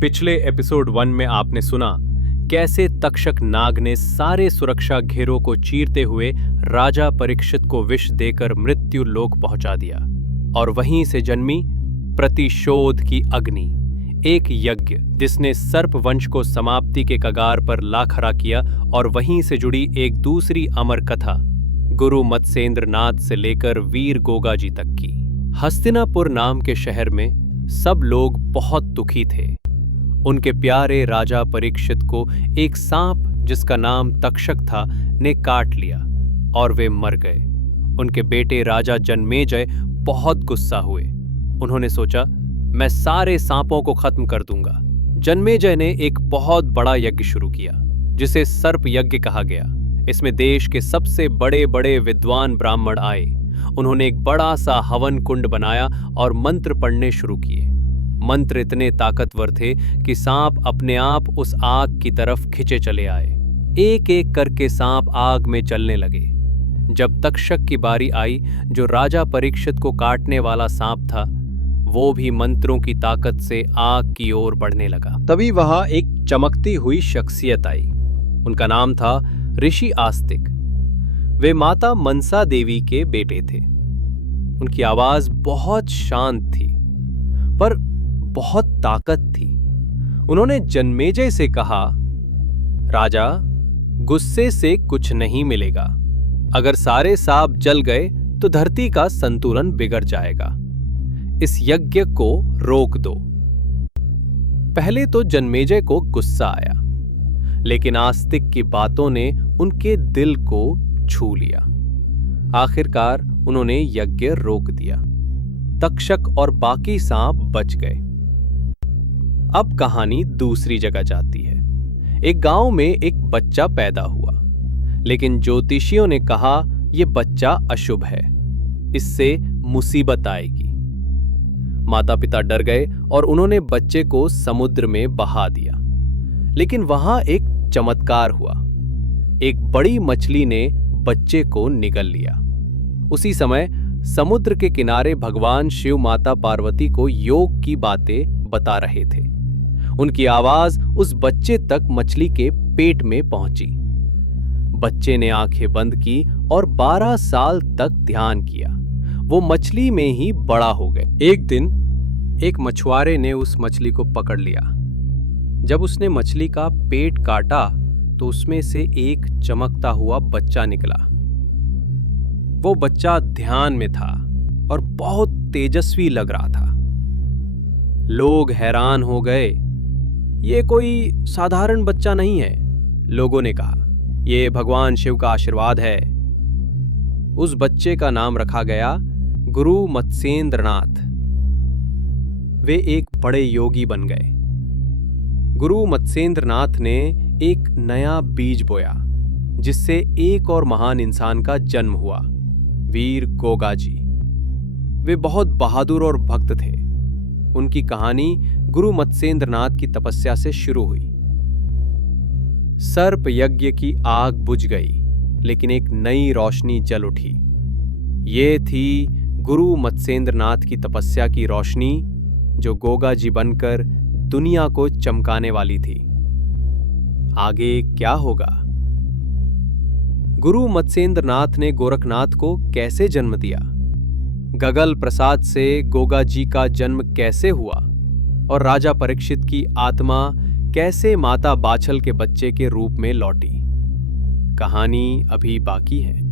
पिछले एपिसोड 1 में आपने सुना कैसे तक्षक नाग ने सारे सुरक्षा घेरों को चीरते हुए राजा परीक्षित को विष देकर मृत्यु लोक पहुंचा दिया और वहीं से जन्मी प्रतिशोध की अग्नि, एक यज्ञ जिसने सर्प वंश को समाप्ति के कगार पर ला खड़ा किया। और वहीं से जुड़ी एक दूसरी अमर कथा गुरु मत्स्येंद्र नाथ से लेकर वीर गोगाजी तक की। हस्तिनापुर नाम के शहर में सब लोग बहुत दुखी थे। उनके प्यारे राजा परीक्षित को एक सांप जिसका नाम तक्षक था ने काट लिया और वे मर गए। उनके बेटे राजा जन्मेजय बहुत गुस्सा हुए। उन्होंने सोचा, मैं सारे सांपों को खत्म कर दूंगा। जन्मेजय ने एक बहुत बड़ा यज्ञ शुरू किया जिसे सर्प यज्ञ कहा गया। इसमें देश के सबसे बड़े बड़े विद्वान ब्राह्मण आए। उन्होंने एक बड़ा सा हवन कुंड बनाया और मंत्र पढ़ने शुरू किए। मंत्र इतने ताकतवर थे कि सांप अपने आप उस आग की तरफ खिंचे चले आए। एक एक करके सांप आग में जलने लगे। जब तक्षक की बारी आई, जो राजा परीक्षित को काटने वाला सांप था, वो भी मंत्रों की ताकत से आग की ओर बढ़ने लगा। तभी वहां एक चमकती हुई शख्सियत आई। उनका नाम था ऋषि आस्तिक। वे माता मनसा देवी के बेटे थे। उनकी आवाज बहुत शांत थी पर बहुत ताकत थी। उन्होंने जन्मेजय से कहा, राजा, गुस्से से कुछ नहीं मिलेगा। अगर सारे सांप जल गए तो धरती का संतुलन बिगड़ जाएगा। इस यज्ञ को रोक दो। पहले तो जन्मेजय को गुस्सा आया, लेकिन आस्तिक की बातों ने उनके दिल को छू लिया। आखिरकार उन्होंने यज्ञ रोक दिया। तक्षक और बाकी सांप बच गए। अब कहानी दूसरी जगह जाती है। एक गांव में एक बच्चा पैदा हुआ, लेकिन ज्योतिषियों ने कहा यह बच्चा अशुभ है, इससे मुसीबत आएगी। माता पिता डर गए और उन्होंने बच्चे को समुद्र में बहा दिया। लेकिन वहां एक चमत्कार हुआ। एक बड़ी मछली ने बच्चे को निगल लिया। उसी समय समुद्र के किनारे भगवान शिव माता पार्वती को योग की बातें बता रहे थे। उनकी आवाज उस बच्चे तक मछली के पेट में पहुंची। बच्चे ने आंखें बंद की और 12 साल तक ध्यान किया। वो मछली में ही बड़ा हो गए। एक दिन एक मछुआरे ने उस मछली को पकड़ लिया। जब उसने मछली का पेट काटा तो उसमें से एक चमकता हुआ बच्चा निकला। वो बच्चा ध्यान में था और बहुत तेजस्वी लग रहा था। लोग हैरान हो गए। ये कोई साधारण बच्चा नहीं है, लोगों ने कहा। ये भगवान शिव का आशीर्वाद है। उस बच्चे का नाम रखा गया गुरु मत्स्येंद्र नाथ। वे एक बड़े योगी बन गए। गुरु मत्स्येंद्र नाथ ने एक नया बीज बोया, जिससे एक और महान इंसान का जन्म हुआ, वीर गोगाजी। वे बहुत बहादुर और भक्त थे। उनकी कहानी गुरु मत्स्येंद्र नाथ की तपस्या से शुरू हुई। सर्प यज्ञ की आग बुझ गई, लेकिन एक नई रोशनी जल उठी। ये थी गुरु मत्स्येंद्र नाथ की तपस्या की रोशनी, जो गोगाजी बनकर दुनिया को चमकाने वाली थी। आगे क्या होगा? गुरु मत्स्येंद्र नाथ ने गोरखनाथ को कैसे जन्म दिया? गगल प्रसाद से गोगाजी का जन्म कैसे हुआ? और राजा परीक्षित की आत्मा कैसे माता बाछल के बच्चे के रूप में लौटी? कहानी अभी बाकी है।